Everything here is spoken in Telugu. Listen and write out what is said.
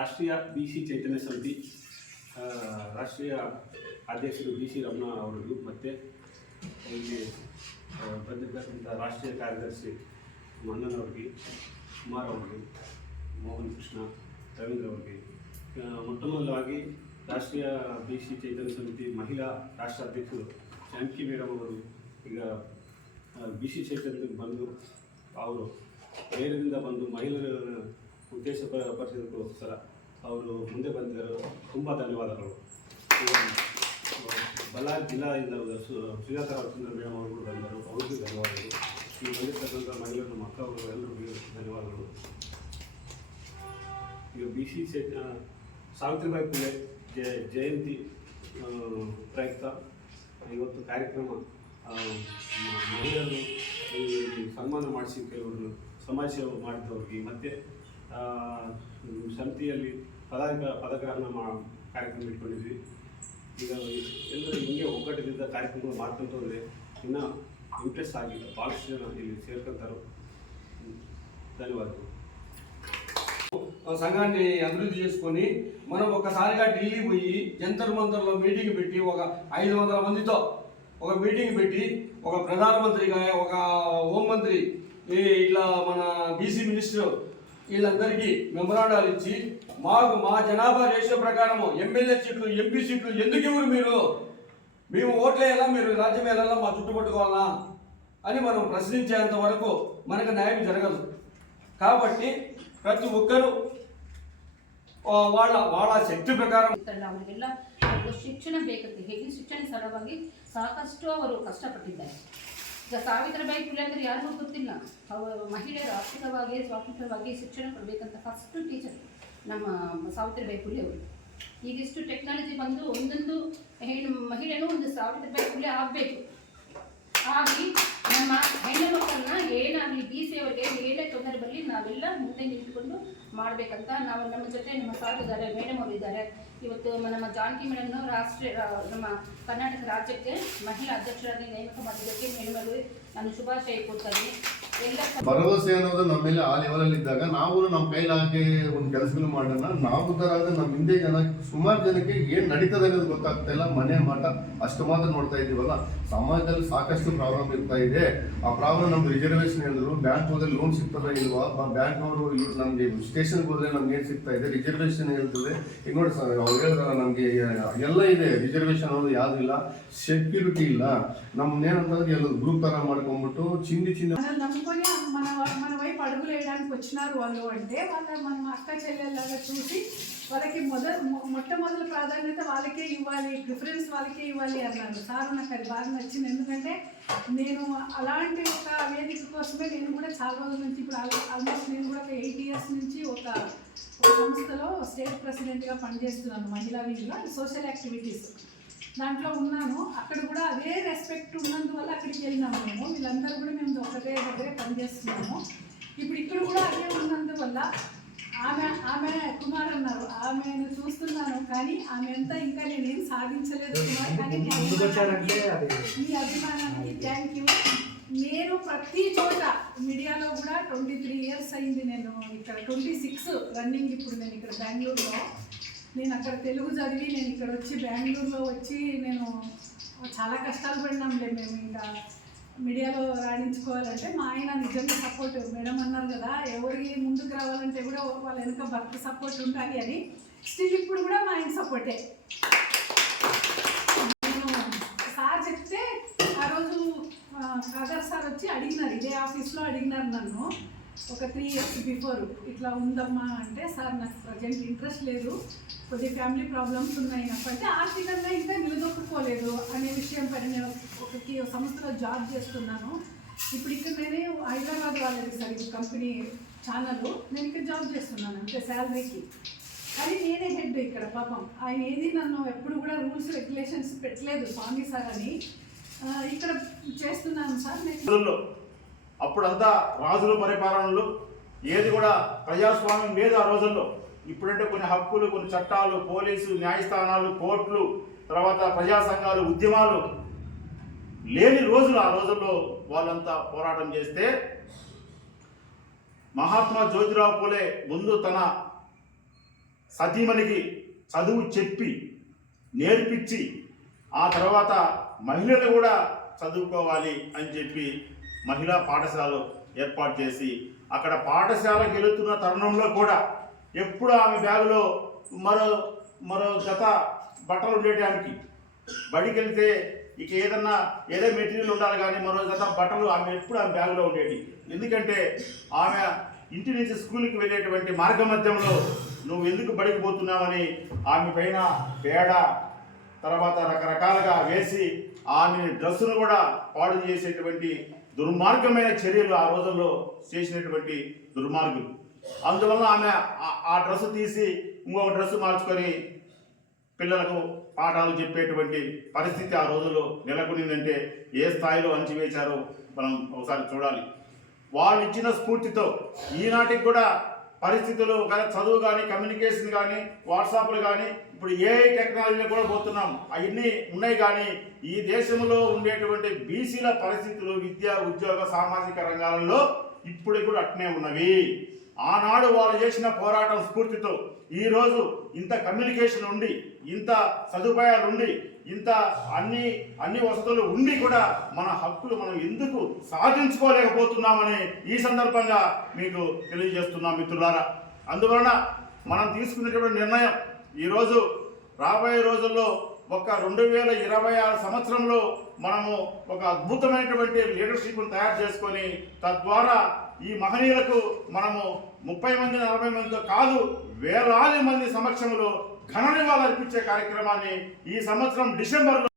ರಾಷ್ಟ್ರೀಯ BC ಚೈತನ್ಯ ಸಮಿತಿ ರಾಷ್ಟ್ರೀಯ ಅಧ್ಯಕ್ಷರು BC ರಮಣ ಅವರಿಗೂ ಮತ್ತು ಇಲ್ಲಿ ಬಂದಿರತಕ್ಕಂಥ ರಾಷ್ಟ್ರೀಯ ಕಾರ್ಯದರ್ಶಿ ಮನ್ನನ್ ಅವರಿಗೆ, ಕುಮಾರ್ ಅವರಿಗೆ, ಮೋಹನ್ ಕೃಷ್ಣ, ರವೀಂದ್ರ ಅವರಿಗೆ, ಮೊಟ್ಟಮೊದಲಾಗಿ ರಾಷ್ಟ್ರೀಯ BC ಚೈತನ್ಯ ಸಮಿತಿ ಮಹಿಳಾ ರಾಷ್ಟ್ರ ಅಧ್ಯಕ್ಷರು ಜಾನಕಿ ಮೇಡಮ್ ಅವರು ಈಗ BC ಚೈತನ್ಯಕ್ಕೆ ಬಂದು ಅವರು ಧೈರ್ಯದಿಂದ ಬಂದು ಮಹಿಳೆಯರ ಉದ್ದೇಶ ಪರಿಸೋದಕ್ಕೋಸ್ಕರ ಅವರು ಮುಂದೆ ಬಂದಿದ್ದರು. ತುಂಬ ಧನ್ಯವಾದಗಳು. ಬಳ್ಳಾರಿ ಜಿಲ್ಲೆಯಿಂದ ಸುಜಾತ ರಾಮಚಂದ್ರ ಮೇಡಮ್ ಅವರು ಬಂದರು, ಅವ್ರಿಗೂ ಧನ್ಯವಾದಗಳು. ಈ ಬಂದಿರ್ತಕ್ಕಂಥ ಮಹಿಳೆಯರು, ನಮ್ಮ ಅಕ್ಕ ಅವರು ಎಲ್ಲರಿಗೂ ಧನ್ಯವಾದಗಳು. ಈಗ BC ಸಾವಿತ್ರಿಬಾಯಿ ಫುಲೆ ಜಯಂತಿ ಪ್ರಯುಕ್ತ ಇವತ್ತು ಕಾರ್ಯಕ್ರಮ ಮಹಿಳೆಯರು ಸನ್ಮಾನ ಮಾಡಿಸಿ ಕೆಲವರು ಸಮಾಜ ಸೇವೆ ಮಾಡಿದವ್ರಿಗೆ ಮತ್ತು ಸಮಿತಿಯಲ್ಲಿ ಪದಗ್ರಹಣ ಕಾರ್ಯಕ್ರಮ ಇಟ್ಕೊಂಡಿದ್ವಿ. ಈಗ ಎಲ್ಲರೂ ಹಿಂಗೆ ಒಗ್ಗಟ್ಟದಿಂದ ಕಾರ್ಯಕ್ರಮ ಮಾಡ್ಕೊಂತ ಹೋದರೆ ಇನ್ನೂ ಇಂಟ್ರೆಸ್ಟ್ ಆಗಿ ಭಾಳಷ್ಟು ಜನ ಇಲ್ಲಿ ಸೇರ್ಕೊಂತಾರೋ. ధన్యవాదాలు. సంఘాన్ని అభివృద్ధి చేసుకొని మనం ఒకసారిగా ఢిల్లీ పోయి జంతర్ మంతర్లో మీటింగ్ పెట్టి ఒక 500 మందితో ఒక మీటింగ్ పెట్టి ఒక ప్రధానమంత్రిగా, ఒక హోంమంత్రి, ఇట్లా మన BC మినిస్టర్ వీళ్ళందరికీ మెమరాండాలు ఇచ్చి మాకు మా జనాభా రేషియో ప్రకారము ఎమ్మెల్యే సీట్లు, MP సీట్లు ఎందుకు ఇవ్వరు మీరు, మేము ఓట్లేయాలా, మీరు రాజ్యం వెళ్ళాలా, మా చుట్టుపట్టుకోవాలా అని మనం ప్రశ్నించేంత వరకు మనకు న్యాయం జరగదు. కాబట్టి ಪ್ರತಿ ಒಕ್ಕರು వాళ్ళ ಶಕ್ತಿ ಪ್ರಕಾರ ಅವರಿಗೆಲ್ಲ ಶಿಕ್ಷಣ ಬೇಕಂತೆ. ಹೇಗೆ ಶಿಕ್ಷಣ ಸಲುವಾಗಿ ಸಾಕಷ್ಟು ಅವರು ಕಷ್ಟಪಟ್ಟಿದ್ದಾರೆ. ಈಗ ಸಾವಿತ್ರಿಬಾಯಿ ಫುಲೆ ಅಂದರೆ ಯಾರಿಗೂ ಗೊತ್ತಿಲ್ಲ. ಅವರು ಮಹಿಳೆಯರು ಆರ್ಥಿಕವಾಗಿ ಸ್ವಾತಂತ್ರ್ಯವಾಗಿ ಶಿಕ್ಷಣ ಕೊಡಬೇಕಂತ ಫಸ್ಟ್ ಟೀಚರ್ ನಮ್ಮ ಸಾವಿತ್ರಿಬಾಯಿ ಫುಲೆ ಅವರು. ಈಗಿಷ್ಟು ಟೆಕ್ನಾಲಜಿ ಬಂದು ಒಂದೊಂದು ಮಹಿಳೆನೂ ಒಂದು ಸಾವಿತ್ರಿಬಾಯಿ ಫುಲೆ ಆಗಬೇಕು. ಆಗಿ ನಮ್ಮ ಹೆಣ್ಣು ಮಕ್ಕಳನ್ನ ಏನಾಗಲಿ BC ಅವರಿಗೆ ಏನೇ ತೊಂದರೆ ಬರಲಿ ನಾವೆಲ್ಲ ಮುಂದೆ ನಿಂತುಕೊಂಡು ಮಾಡಬೇಕಂತ ನಾವು ನಮ್ಮ ಜೊತೆ ನಮ್ಮ ಸಾರ್ ಇದ್ದಾರೆ, ಮೇಡಮ್ ಅವರು ಇದ್ದಾರೆ. ಇವತ್ತು ನಮ್ಮ ಜಾನಕಿ ಮೇಡಮ್ನ ನಮ್ಮ ಕರ್ನಾಟಕ ರಾಜ್ಯಕ್ಕೆ ಮಹಿಳಾ ಅಧ್ಯಕ್ಷರಾಗಿ ನೇಮಕ ಮಾಡಿದ್ದಕ್ಕೆ ಮೇಡಮ್ ನಾನು ಶುಭಾಶಯ ಕೊಡ್ತೀನಿ. ಭರವಸೆ ಅನ್ನೋದು ನಮ್ಮ ಮೇಲೆ ಆ ಲೆವೆಲಲ್ಲಿ ಇದ್ದಾಗ ನಾವು ನಮ್ಮ ಕೈಲಾಗಿ ಒಂದು ಕೆಲಸಗಳು ಮಾಡೋಣ. ನಾವು ಉದ್ದಾರಾದ್ರೆ ನಮ್ಮ ಹಿಂದೆ ಜನ ಸುಮಾರು ಜನಕ್ಕೆ ಏನು ನಡೀತದೆ ಅನ್ನೋದು ಗೊತ್ತಾಗ್ತಾ ಇಲ್ಲ. ಮನೆ ಮಾಟ ಅಷ್ಟು ಮಾತ್ರ ನೋಡ್ತಾ ಇದ್ದೀವಲ್ಲ. ಸಮಾಜದಲ್ಲಿ ಸಾಕಷ್ಟು ಪ್ರಾಬ್ಲಮ್ ಇರ್ತಾ ಇದೆ. ಆ ಪ್ರಾಬ್ಲಮ್ ನಮ್ಗೆ ರಿಸರ್ವೇಷನ್ ಹೇಳಿದ್ರು, ಬ್ಯಾಂಕ್ ಹೋದ್ರೆ ಲೋನ್ ಸಿಗ್ತದೆ ಇಲ್ವಾ, ಬ್ಯಾಂಕ್ ಅವರು ನಮಗೆ ಸ್ಟೇಷನ್ಗೆ ಹೋದ್ರೆ ನಮ್ಗೆ ಏನು ಸಿಗ್ತಾ ಇದೆ, ರಿಸರ್ವೇಷನ್ ಹೇಳ್ತದೆ. ಈಗ ನೋಡಿ ಸರ್, ಅವ್ರು ಹೇಳ್ತಾರ ನಮಗೆ ಎಲ್ಲ ಇದೆ, ರಿಸರ್ವೇಷನ್ ಅನ್ನೋದು ಯಾವ್ದು ಇಲ್ಲ, ಸೆಕ್ಯೂರಿಟಿ ಇಲ್ಲ. ನಮ್ಮನ್ನೇನಂತಂದ್ರೆ ಎಲ್ಲ గ్రూప్ ತರ ಮಾಡ್ಕೊಂಡ್ಬಿಟ್ಟು చిన్ని నమ్ముకొని మన వైపు అడుగులు వేయడానికి వచ్చినారు వాళ్ళు అంటే మన అక్క చెల్లెల్లాగా చూసి వాళ్ళకి మొట్టమొదటి ప్రాధాన్యత వాళ్ళకే ఇవ్వాలి, ప్రిఫరెన్స్ వాళ్ళకే ఇవ్వాలి అన్నారు. సార్ నాకు అది బాగా నచ్చింది. ఎందుకంటే నేను అలాంటి ఒక వేదిక కోసమే నేను కూడా చాలా రోజుల నుంచి, ఇప్పుడు ఆల్మోస్ట్ నేను కూడా ఒక 8 years నుంచి ఒక సంస్థలో స్టేట్ ప్రెసిడెంట్గా పనిచేస్తున్నాను. మహిళా వింగ్లో సోషల్ యాక్టివిటీస్ దాంట్లో ఉన్నాను. అక్కడ కూడా అదే రెస్పెక్ట్ ఉన్నందువల్ల అక్కడికి వెళ్ళినాము. వీళ్ళందరూ కూడా మేము ఒకటే దగ్గరే పనిచేస్తున్నాము. ఇప్పుడు ఇక్కడ కూడా అదే ఉన్నందువల్ల ఆమె కుమార్ అన్నారు, ఆమెను చూస్తున్నాను కానీ ఆమె అంతా ఇంకా నేనేం సాధించలేదు కుమార్. కానీ మీ అభిమానానికి థ్యాంక్ యూ. నేను ప్రతి చోట మీడియాలో కూడా 23 years అయింది. నేను ఇక్కడ 26 రన్నింగ్. ఇప్పుడు నేను ఇక్కడ బెంగళూరులో, నేను అక్కడ తెలుగు చదివి నేను ఇక్కడ వచ్చి బెంగళూరులో వచ్చి నేను చాలా కష్టాలు పడినాంలే. మేము ఇంకా మీడియాలో రాణించుకోవాలంటే మా ఆయన నిజంగా సపోర్ట్. మేడం అన్నారు కదా, ఎవరికి ముందుకు రావాలంటే కూడా వాళ్ళ వెనుక భర్త సపోర్ట్ ఉండాలి అని. స్టిల్ ఇప్పుడు కూడా మా ఆయన సపోర్టే. నేను సార్ చెప్తే ఆ రోజు కాదర్ సార్ వచ్చి అడిగినారు, ఇదే ఆఫీస్లో అడిగినారు నన్ను ఒక 3 years బిఫోర్, ఇట్లా ఉందమ్మా అంటే, సార్ నాకు ప్రజెంట్ ఇంట్రెస్ట్ లేదు, కొద్దిగా ఫ్యామిలీ ప్రాబ్లమ్స్ ఉన్నాయి నాకు, అంటే ఆర్థికంగా ఇంకా నిలదొక్కుకోలేదు అనే విషయం పైన నేను ఒక సంస్థలో జాబ్ చేస్తున్నాను. ఇప్పుడు ఇక్కడ నేను హైదరాబాద్ వాళ్ళది సార్ ఇది కంపెనీ ఛానల్, నేను ఇక్కడ జాబ్ చేస్తున్నాను అంటే శాలరీకి. అది నేనే హెడ్ ఇక్కడ. పాపం ఆయన ఏది నన్ను ఎప్పుడు కూడా రూల్స్ రెగ్యులేషన్స్ పెట్టలేదు స్వామి సార్ అని. ఇక్కడ చేస్తున్నాను సార్. నేను అప్పుడంతా రాజుల పరిపాలనలు ఏది కూడా ప్రజాస్వామ్యం లేదు ఆ రోజుల్లో. ఇప్పుడంటే కొన్ని హక్కులు, కొన్ని చట్టాలు, పోలీసు, న్యాయస్థానాలు, కోర్టులు, తర్వాత ప్రజా సంఘాలు, ఉద్యమాలు లేని రోజులు. ఆ రోజుల్లో వాళ్ళంతా పోరాటం చేస్తే మహాత్మా జ్యోతిరావు పూలే ముందు తన సతీమణికి చదువు చెప్పి నేర్పించి ఆ తర్వాత మహిళలు కూడా చదువుకోవాలి అని చెప్పి మహిళా పాఠశాలలు ఏర్పాటు చేసి అక్కడ పాఠశాలకు వెళుతున్న తరుణంలో కూడా ఎప్పుడు ఆమె బ్యాగులో మరో జత బట్టలు ఉండేటానికి, బడికి వెళ్తే ఇక ఏదో మెటీరియల్ ఉండాలి కానీ మరో జత బట్టలు ఆమె బ్యాగులో ఉండేవి. ఎందుకంటే ఆమె ఇంటి నుంచి స్కూల్కి వెళ్ళేటువంటి మార్గ మధ్యంలో నువ్వు ఎందుకు బడికి పోతున్నావని ఆమె పైన పేడ తర్వాత రకరకాలుగా వేసి ఆమె డ్రెస్సును కూడా పాడు చేసేటువంటి దుర్మార్గమైన చర్యలు ఆ రోజుల్లో చేసినటువంటి దుర్మార్గులు. అందువల్ల ఆమె ఆ డ్రెస్సు తీసి ఇంకొక డ్రెస్సు మార్చుకొని పిల్లలకు పాఠాలు చెప్పేటువంటి పరిస్థితి ఆ రోజుల్లో నెలకొనిందంటే ఏ స్థాయిలో అణచివేశారో మనం ఒకసారి చూడాలి. వాళ్ళు ఇచ్చిన స్ఫూర్తితో ఈనాటికి కూడా పరిస్థితులు కానీ చదువు కానీ కమ్యూనికేషన్ కానీ వాట్సాప్లు కానీ ఇప్పుడు ఏఐ టెక్నాలజీలో కూడా పోతున్నాం, అవన్నీ ఉన్నాయి. కానీ ఈ దేశంలో ఉండేటువంటి బీసీల పరిస్థితులు విద్య ఉద్యోగ సామాజిక రంగాలలో ఇప్పుడు కూడా అట్నే ఉన్నవి. ఆనాడు వాళ్ళు చేసిన పోరాటం స్ఫూర్తితో ఈరోజు ఇంత కమ్యూనికేషన్ ఉండి, ఇంత సదుపాయాలు ఉండి, ఇంత అన్ని వసతులు ఉండి కూడా మన హక్కులు మనం ఎందుకు సాధించుకోలేకపోతున్నామని ఈ సందర్భంగా మీకు తెలియజేస్తున్నాం మిత్రులారా. అందువలన మనం తీసుకునేటువంటి నిర్ణయం ఈరోజు రాబోయే రోజుల్లో ఒక 2026 సంవత్సరంలో మనము ఒక అద్భుతమైనటువంటి లీడర్షిప్ను తయారు చేసుకొని తద్వారా ఈ మహనీయులకు మనము 30 మంది 40 మందితో కాదు వేలాది మంది సమక్షంలో ఘన నివాళులు అర్పించే కార్యక్రమాన్ని ఈ సంవత్సరం డిసెంబర్లో